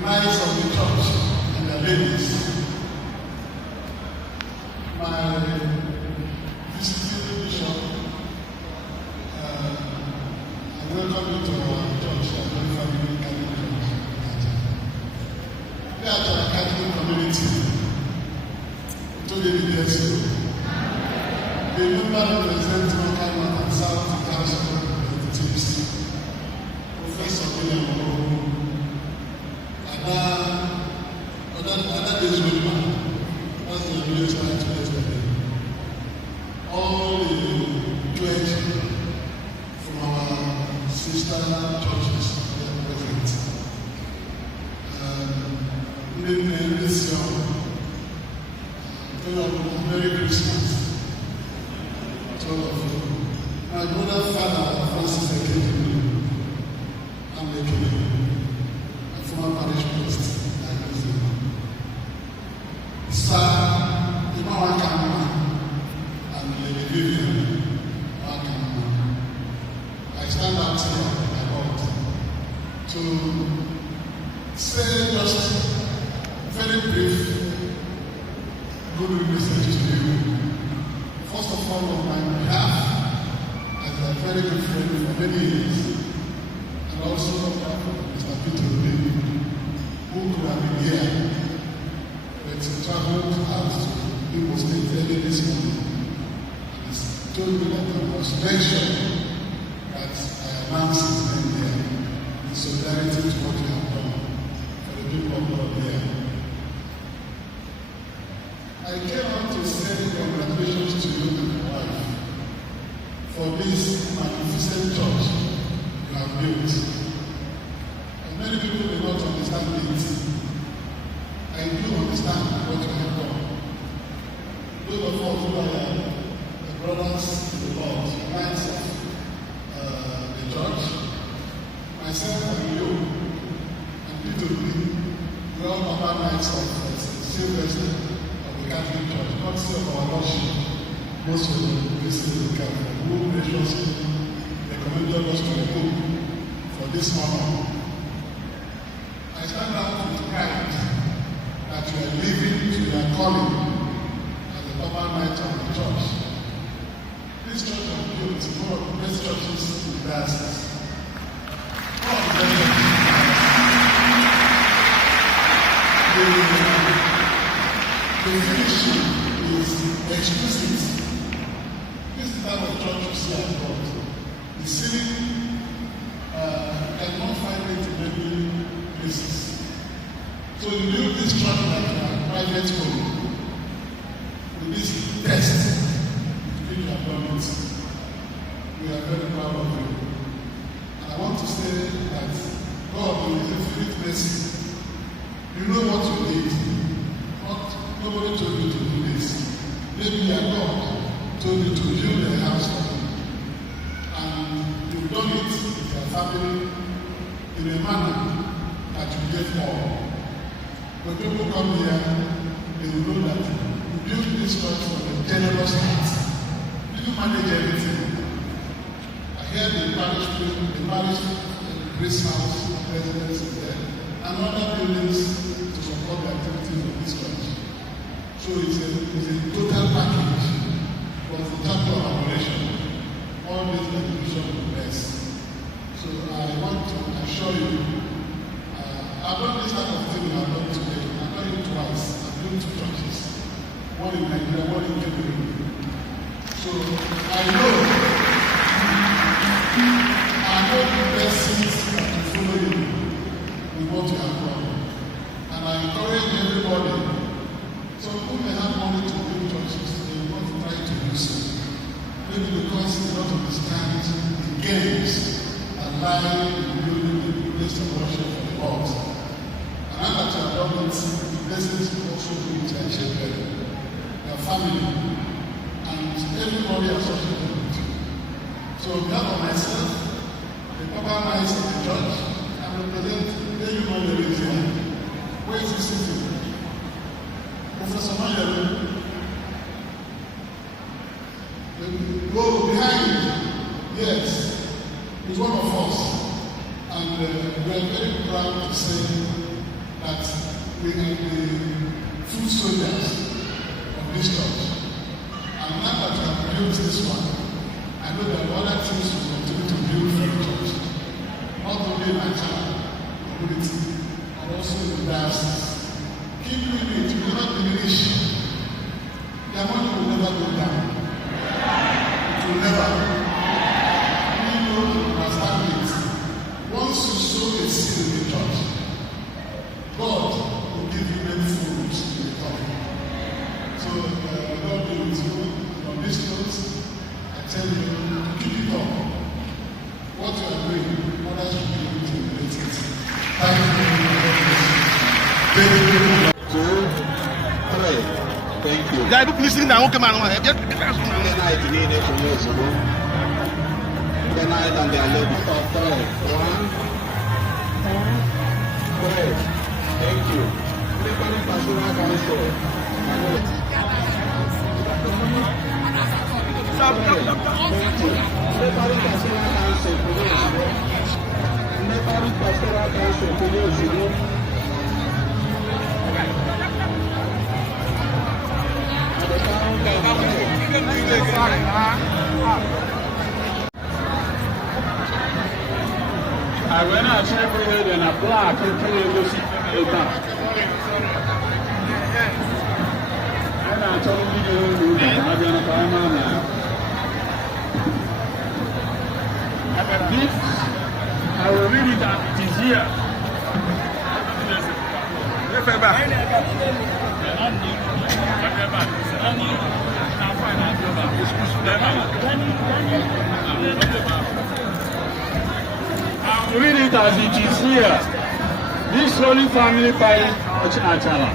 nights of the church and the ladies. My visiting bishop, I welcome you to our church, our family Catholic church. We are the Catholic community. To the years ago, the member represents Makama and South House of Representatives, Professor William Ogo, Ada Ezulima, that's the military today. All the clergy from our sister churches are present. This year, Merry Christmas to all of you. My brother, Father Francis Ekene, I'm Ekene, a former parish priest. Sir Wakama and Lady Vivian Wakama. I stand out here about to say just very brief good message to you. First of all, on my behalf, as a very good friend for many years, and also on behalf of Mr. Peter Obi, who could have been here, but he traveled out to Imo State early this morning. And he told me that I must mention that I announced his name here in solidarity to what we have done for the people of God here. I came out to say congratulations to you and your wife for this magnificent church you have built. And many people do not understand it. I do understand what you have done. Those of us who are the brothers in the Lord, knights of the church, myself and you, and Peter Obi, we all are knights of Sylvester. Catholic Church, not say of our worship, most of the places in Catholic, who graciously recommended us to the book for this honor. I stand out with pride that you are living to your calling as the Papa Knight of the Church. This church of built is one of the best churches in the diocese. The finishing is exquisite. This is the type of church you see at God. The ceiling cannot find it in many places. So you build this church like a private home. With this test, you have done it. We are very proud of you. And I want to say that God will infinite mercy. You know what you need. Nobody told you to do this. Maybe your God told you to build a house for you. And you've done it with your family in a manner that you get more. When people come here, they will know that you built this church from a generous heart. You don't manage everything. I hear the parish Grace House residents there, and other buildings to support the activities of this church. So it's a total package for the type of operation. All this distribution of best. So I want to assure you, I've done this type of thing I've done today. I've done it twice. I've been to churches. One in Nigeria, one in Cameroon. So I know the blessings that will follow you with what you have done. And I encourage everybody. So who may have money to build churches, they will not try to do so. Maybe because they don't understand the gains and lie in building the place of worship for the Lord. And now that you have done it, the blessings will also be to your children, your family, and everybody associated with you. So on behalf of myself, the Papa Knights of the church, I represent the human religion. Where is he sitting? Professor Mayelu, go behind, yes, he's one of us, and we are very proud to say we are the food soldiers of this church. And now that we have built this one, I know there are other things we continue to build for the church. Not only in our community, but also in the diocese. Keep doing it, we will not diminish. Their money will never go down. It will never. We know and understand it. Once you sow a seed in the church, God will give you many fruits in return. So, God be with you on this note. I tell you, keep it up. What you are doing, others will be able to relate it. Thank you. 2, 3. Thank you. Guy, please sit down. Come on, Good night, you need it for you, so good night, and they are lady. 1, 2, 3. Thank you. Everybody, Pastoral Council. Thank you. Everybody, Pastoral Council. Everybody, Pastoral Council. I went out everywhere and a black and Lucy. And I told you I'm going to call my man. This, I will read it as it is here. I read it as it is here. This Holy Family Parish Achala,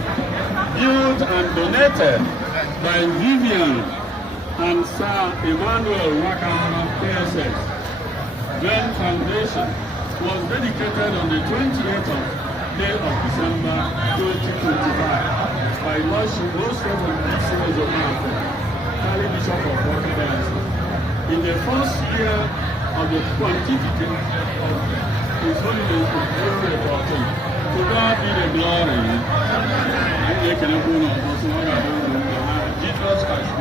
built and donated by Vivian and Sir Emmanuel Wakama PSS, Glen Foundation, was dedicated on the 28th day of December 2025 by Lordship Most Reverend D.C. Cali Bishop of Walker Diocese. In the first year of the pontificate of His Holiness the Emperor Dr. To God be the glory. Jesus Christ.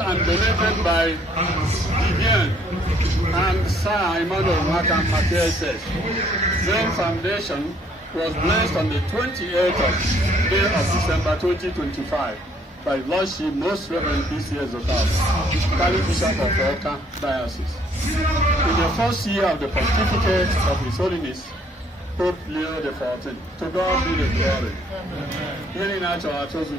And donated by Vivian and Sir Emmanuel Wakama PSS. Glen Foundation was blessed on the 28th day of December 2025 by Lordship Most Reverend D.C. Cali Bishop of Walker Diocese. In the first year of the pontificate of His Holiness, Pope Leo XIV, to God be the glory. Really natural, I chose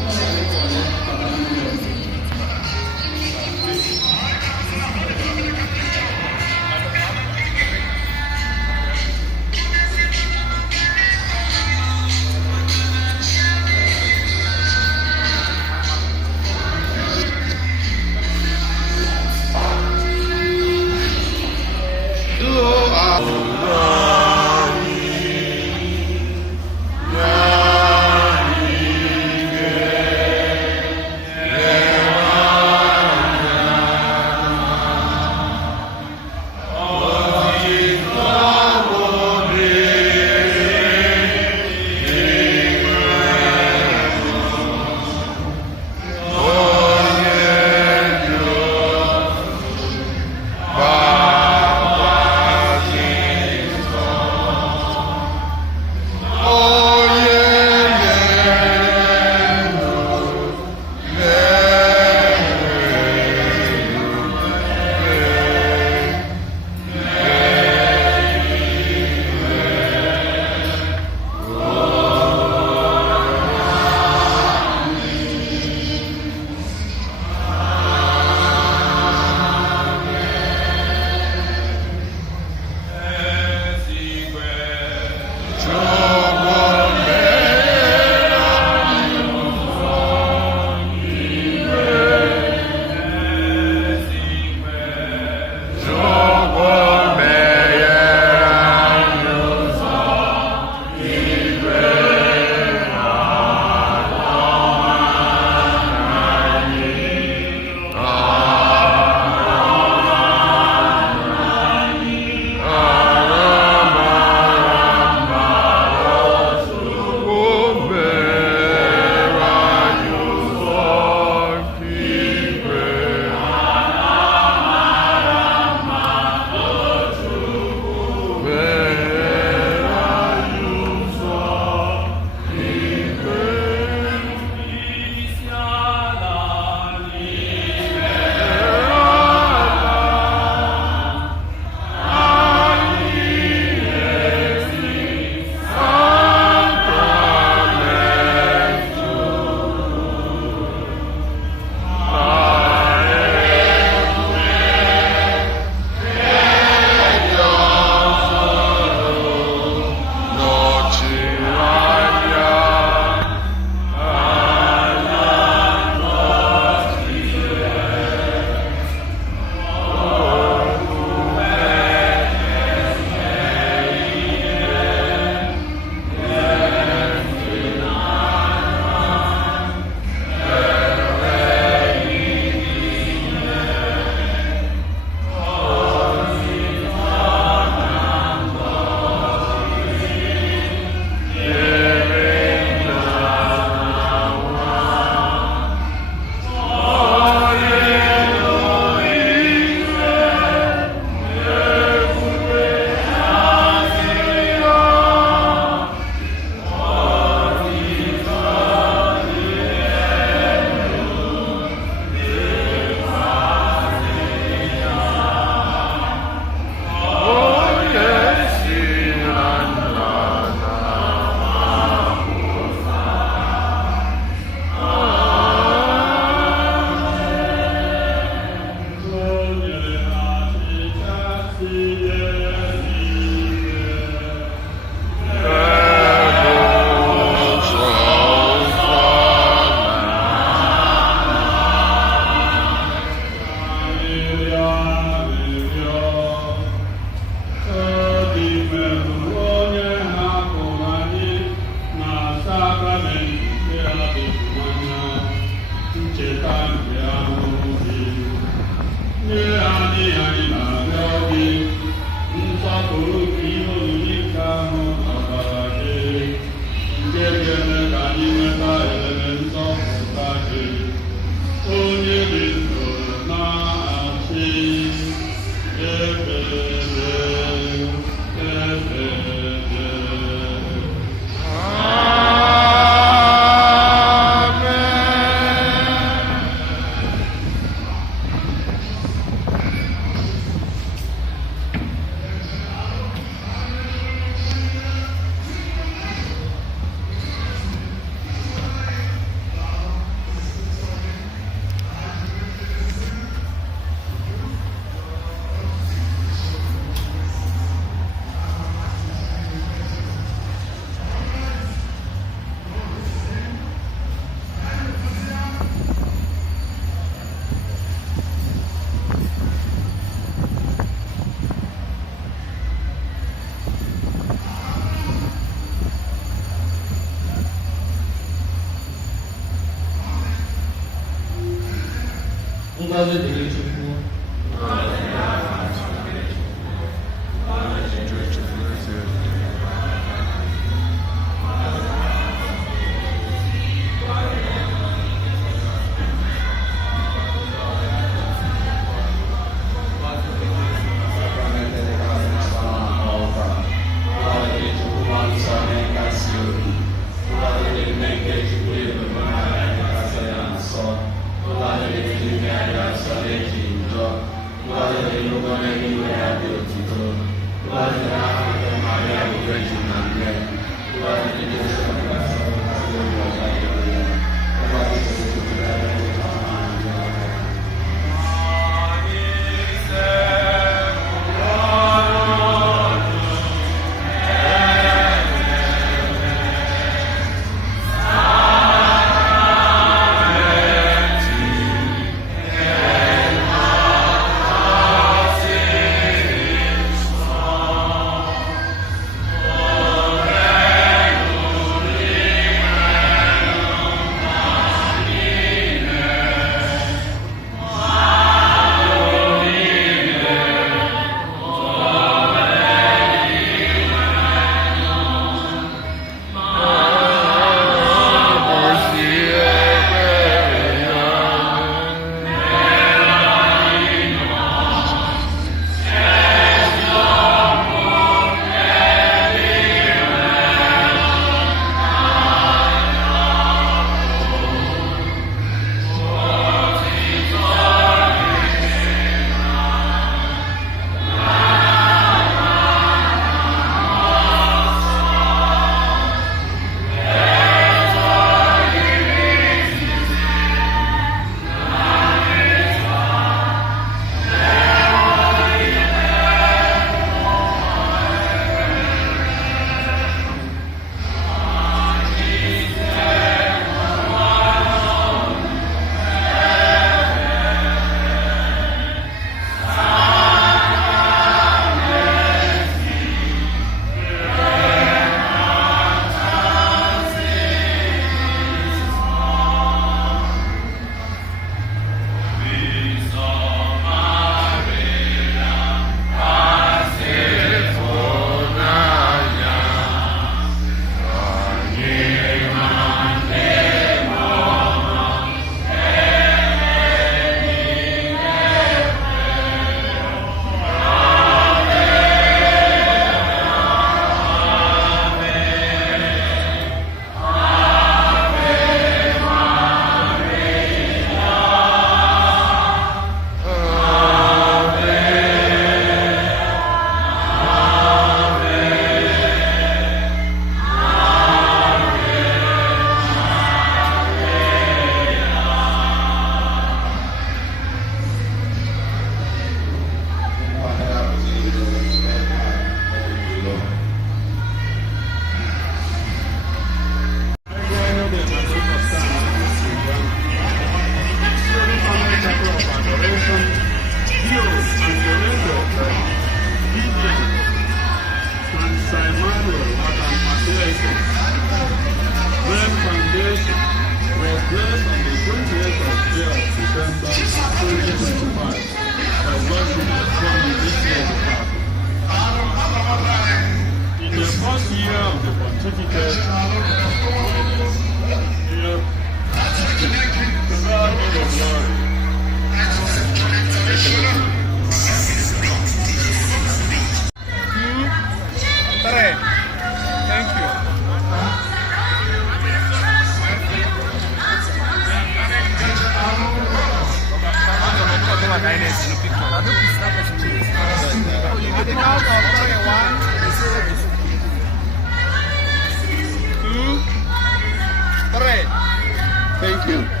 Thank you.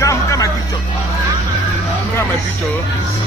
Come my picture. Come my picture.